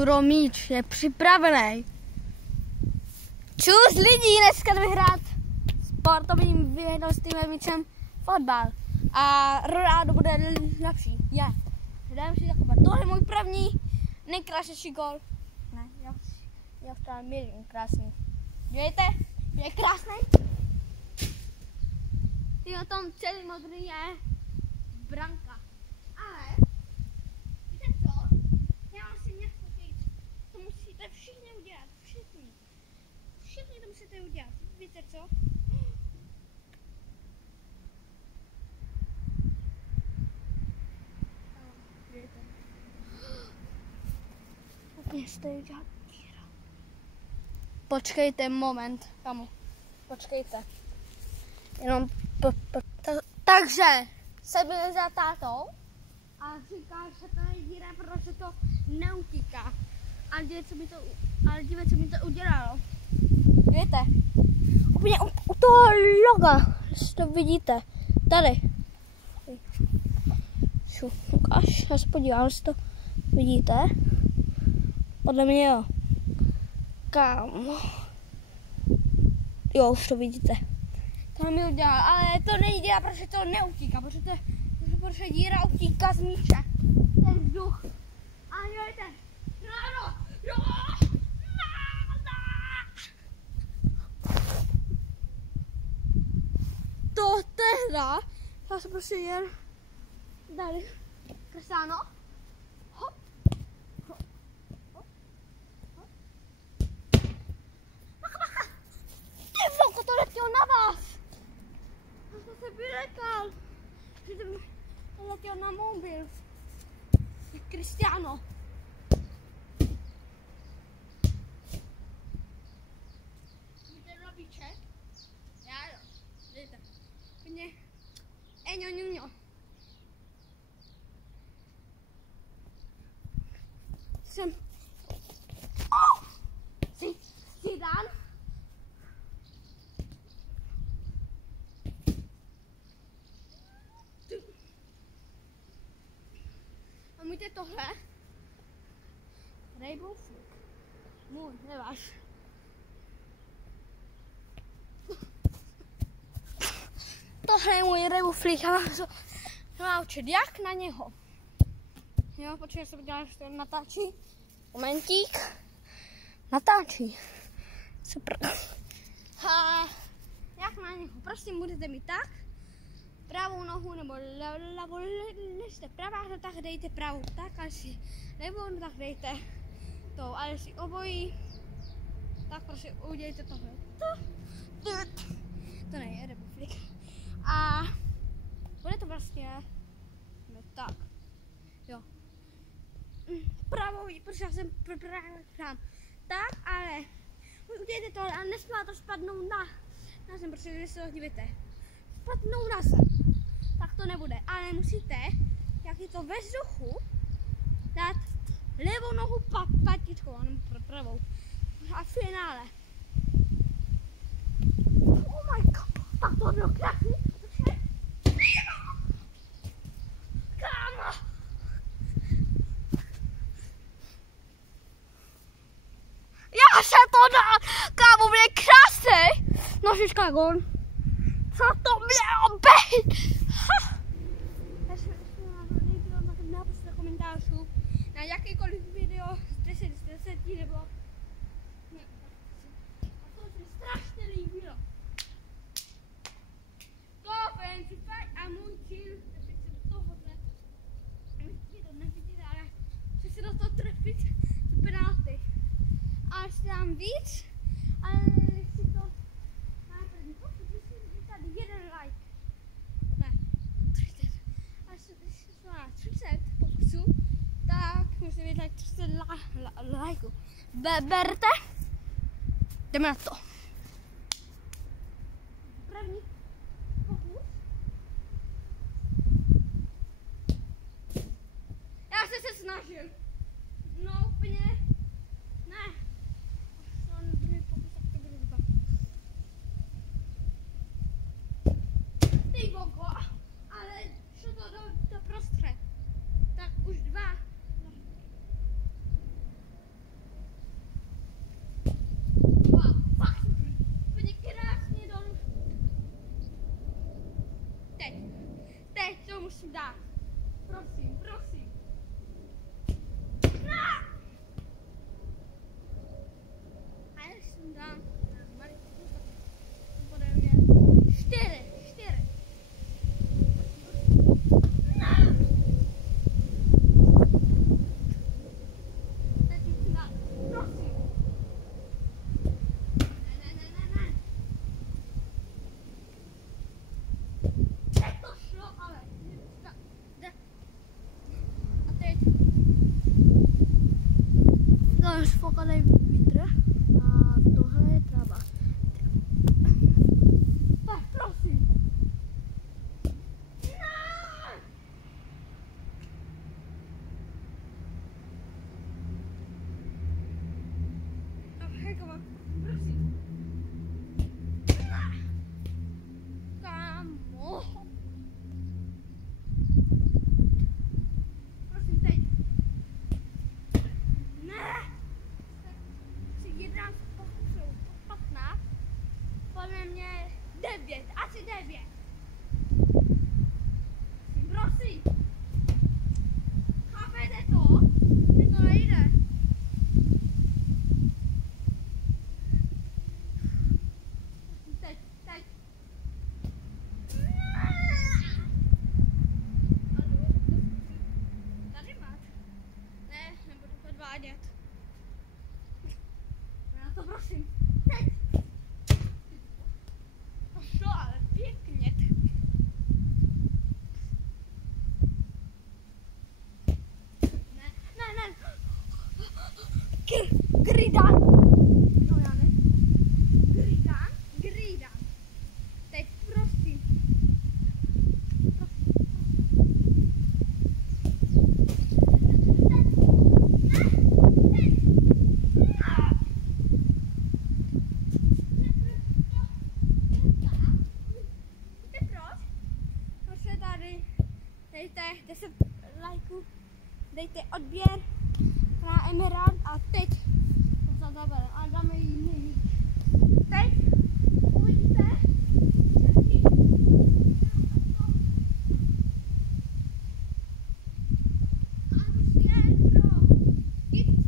Euromíč je připravený. Čus lidí, dneska jdeme hrát sportovním vědnostním míčem fotbal. A Ronaldo bude lepší. Dám si takové. Tohle je můj první nejkrásnější gol. Ne, já stále milím krásný. Dívejte, je krásný. Ty o tom celý modrý je branka. Ale, víte co? Já musím něco říct. To musíte všichni udělat. Všichni to musíte udělat. Víte co? Úplně stojí dělat díra. Počkejte moment, kamu. Počkejte. Jenom takže se byl za tátou a říká, že to je díra, protože to neutíká. Ale dívej, co mi to udělalo. Víte? Úplně u toho loga, jestli to vidíte. Tady. Ukáž, já se podívám, jestli to vidíte. Podle mě jo. Kámo. Jo, už to vidíte. To mi udělal, ale to není díra, protože to neutíká, protože díra utíká z míče. Ten vzduch. A dělejte. To tehda, já se prostě jen tady. Cristiano. Hop. Hop. Hop. Hop. Bacha. Ty voko, to letělo na vás. Já jsem se vylekal. Že to letělo na mobil. Je Cristiano. Víte robíček? Já jo. Víte. Pěkně. Eňo. Jsem. Zidane. A můžete tohle? Rainbow Flick. Můj, ne váš. Tohle je můj Rainbow Flick. Já mám učit jak na něho. Jo, počkej, se podívám, že to natáčí. Momentík. Natáčí. Super. A jak na něho? Prosím, budete mít tak. Pravou nohu nebo levou, když jste pravá, tak dejte pravou tak, a si levou, tak dejte to. Ale si obojí, tak prosím, udělejte tohle. To není Rainbow Flick. A bude to vlastně tak. Jo. Pravou, protože já jsem právě tak, ale udělejte tohle, ale nesmá to spadnout na zem, protože když se to dívejte, spadnou na zem, tak to nebude, ale musíte, jak je to ve vzduchu, dát levou nohu patičkou, nebo pravou, a v finále. Oh my god, tak to bylo krásný, kámo! Já se to dá, kámo, bude krásný. Nožička gol. Co to mělo být? Napište do komentářů na jakýkoliv video z 10 z 10 nebo ne, a to se strašně líbilo. Konferenci a můj cíl, teď se do tohohle, vy to nevidíte, ale chci se do toho trefit z penalty. A ještě dám víc, ale si to máme první pokus, když tady jeden like. Ne, 30. A když to má 30 pokusů, tak musím mít like 30 lajků. Berte, jdeme na to. První pokus. Já jsem se snažil. No úplně, ne. Ty Gogo, ale šlo to do prostřed. Tak už dva. sundat. Prosím, prosím. A já sundám. Pode mě. 4. Sfokalej vítr a tohle je tráva. Tak, prosím. Hekova, prosím. Kámo. Prosím, teď. Ne. 11 pokusů, 15, podle mě 9, asi 9. Prosím, chápete to? Že to nejde. Teď. Tady máš. Ne, nebudu podvádět. To prosím, teď! To šlo ale pěkně. Ne. Gridan. No já ne. Gridan. Teď prosím. Dejte 10 lajků, dejte odběr na Emerald a teď to zadáme a dáme jiný. Teď uvidíte,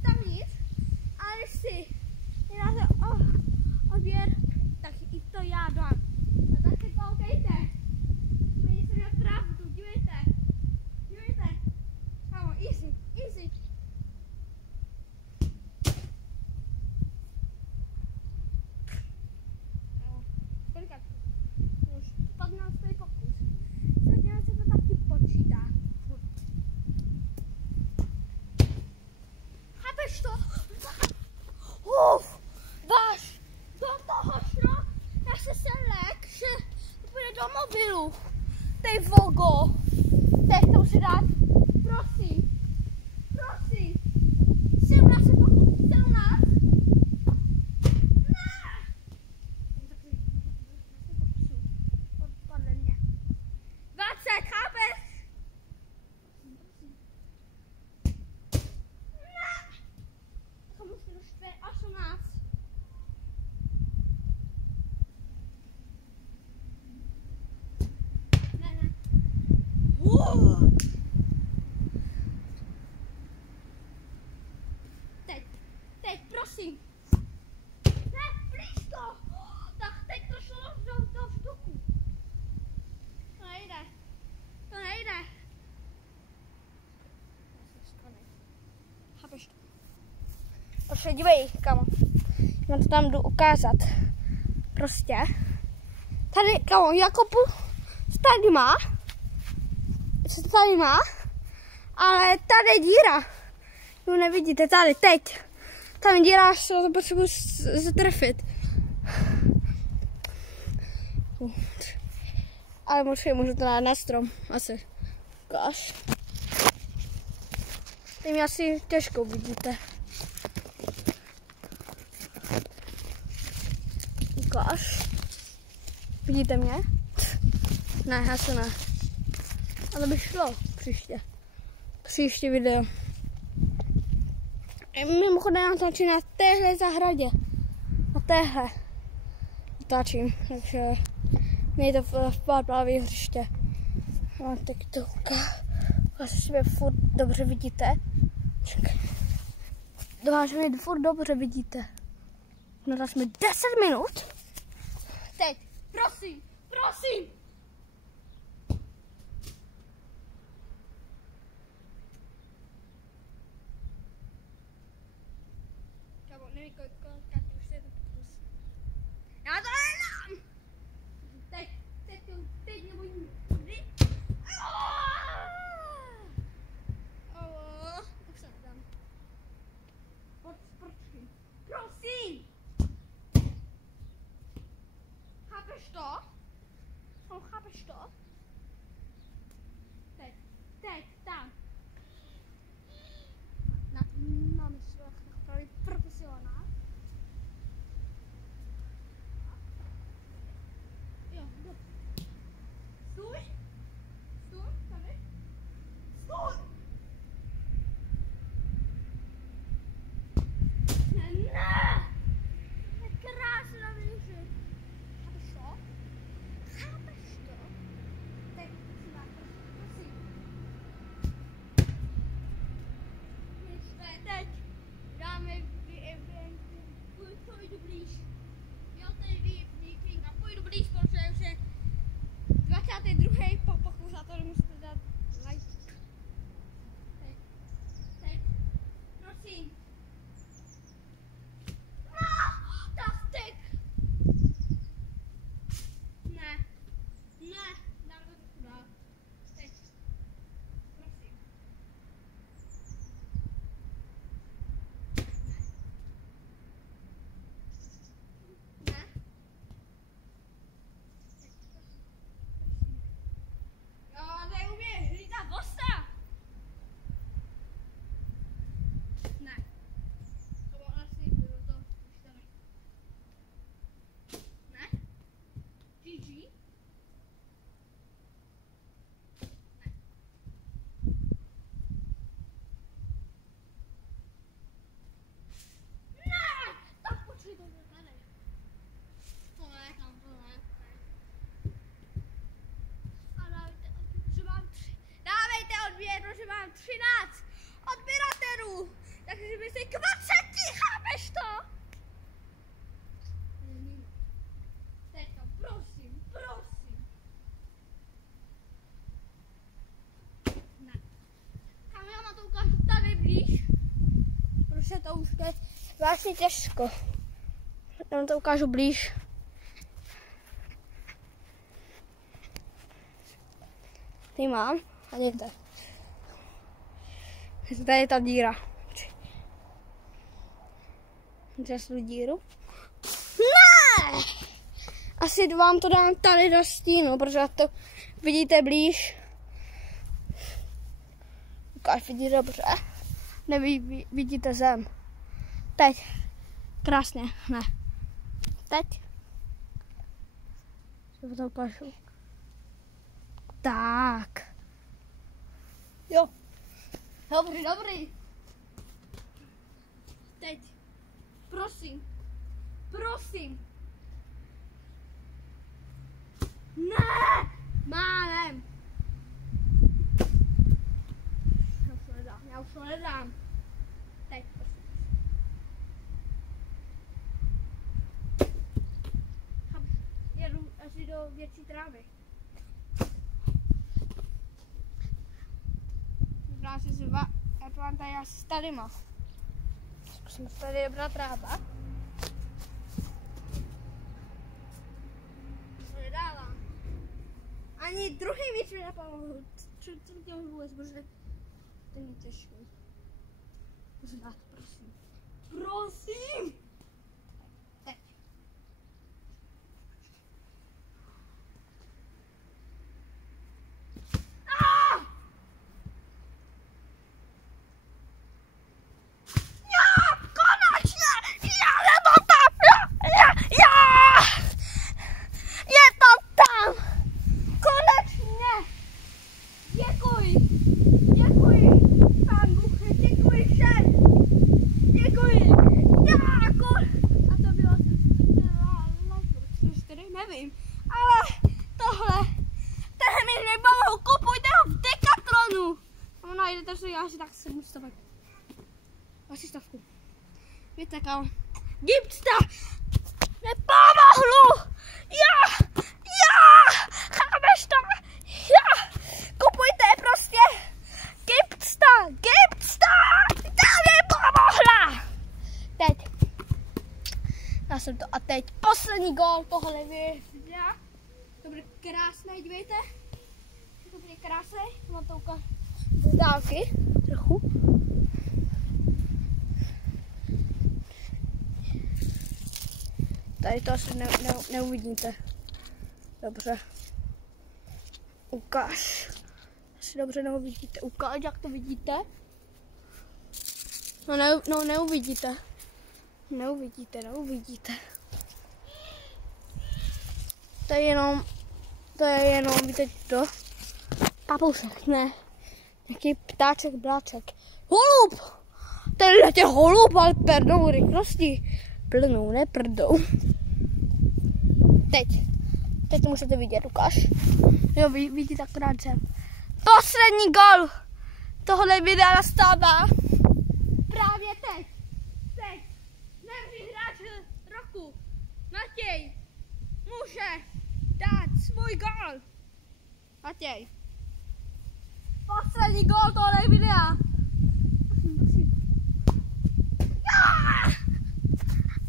tam nic, ale když si dáte odběr, tak i to já dám. A tak si koukejte. Jsem měl pravdu, dívejte. Kámo, easy. Kolikat? Už 15. pokus. Zatím se to taky počítá. Chápeš to? Váš, do toho šlo, já se lek, že půjde do mobilu. Tej vogo. Teď to si dát. Prosím. 17 pokusů. 17. Ne. Podle mě. 20, chápeš? Ne. To musí do 18. Teď, prosím. Ne, blízko. Tak teď to šlo do vzduchu. To nejde. Chápeš to? Prostě dívej, kamo. Já to tam jdu ukázat. Prostě. Tady, kamo, Jakobu tady má. Co to tady má? Ale tady je díra. No nevidíte, tady, teď. Tam je díra, až to potřebuji zatrefit. Ale můžu to dát na strom, asi. Ukáž. Teď mě asi těžko vidíte. Ukáž. Vidíte mě? Ne, asi ne. Ale by šlo příště video. Mimochodem natáčím na téhle zahradě. Na téhle natáčím, takže nejde v pár právě hřiště. No, TikToka. Asi mě furt dobře vidíte. Čekaj. Doufám, že mě furt dobře vidíte. No, jsme 10 minut. Teď, prosím, prosím. Kámo, nevím, kolikrát už je to prosím. Já to nedám. Teď nebo nikdy. Už se nedám. Počkej. Prosím. Chápeš to? Chápeš to? Teď, tam. Na myslách pravý profesionál. Jo, dobře. Stůj, tady. Stůj! Ne! To je krásná věže. Chápeš to? Chápeš to? Teď, prosím. Teď dáme půjdu blíž. Jo, tady výpink a půjdu blíž, protože už je 22. pokus a to nemusíte dát like. Teď, prosím. No, tak teď. Ne, dám to trochu dál. Teď, prosím. Ne. Jo, tady uměš lítat vosa. Ne. To asi bylo to vystavené. Ne? GG? Ne. Ne! Tak počkej, to ne. To nechám, to ne. A dávejte odběr, protože mám 13 odběratelů. Takže by si k 20, chápeš to? Teď to, prosím. Ne. Kam já na to ukážu tady blíž? Protože to už je vlastně těžko. Já vám to ukážu blíž. Ty mám a někde. Tady je ta díra. Třesnu díru. Ne! Asi vám to dám tady do stínu, protože to vidíte blíž. Ukáž, vidíte dobře. Vidíte zem. Teď. Krásně, ne. Teď. Co to ukážu. Tak. Jo. Dobrý. Teď. Prosím. Ne! Málem. Já už to nedám. Teď, prosím. Jedu asi do větší trávy. Zvrátím se já tady asi s tadyma. Zkusím, tady je dobrá tráva. Nedávám. Ani druhý míč mi nepomohl. Co mi dělal vůbec, protože to je těžké. Zvát, prosím. Prosím! Teď. Děkuji, pán Bůh, děkuji všem. Děkuji. Tak. 300. Vytekal. Gipsta! Nepomohlo! Ja! Chápeš to? Ja! Kupujte prostě! Gipsta! Ta mi pomohla! Teď. Já jsem to a teď poslední gól tohle videa. To bude krásné, dívejte. To bude krásné. Mám to ukážu z dálky trochu. Tady to asi neuvidíte. Dobře. Ukáž. Asi dobře neuvidíte. Ukáž, jak to vidíte. No neuvidíte. Neuvidíte. To je jenom, víte to? Papoušek, ne. Nějaký ptáček, bláček. Holub! Tenhle tě holub, ale prdou rychlosti. Plnou, ne prdou. Teď to můžete vidět, ukáž. Jo, vidíte tak krátce. Poslední gol tohle videa nastává právě teď. Nejlepší hráč roku, Matěj, může dát svůj gol. Matěj. Poslední gol tohle videa. Prosím.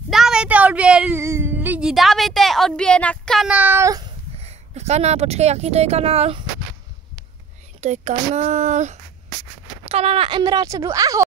Dávejte odběr, lidi, dávejte odběr na kanál. Počkej, jaký to je kanál? To je kanál na Emerald 7. Ahoj!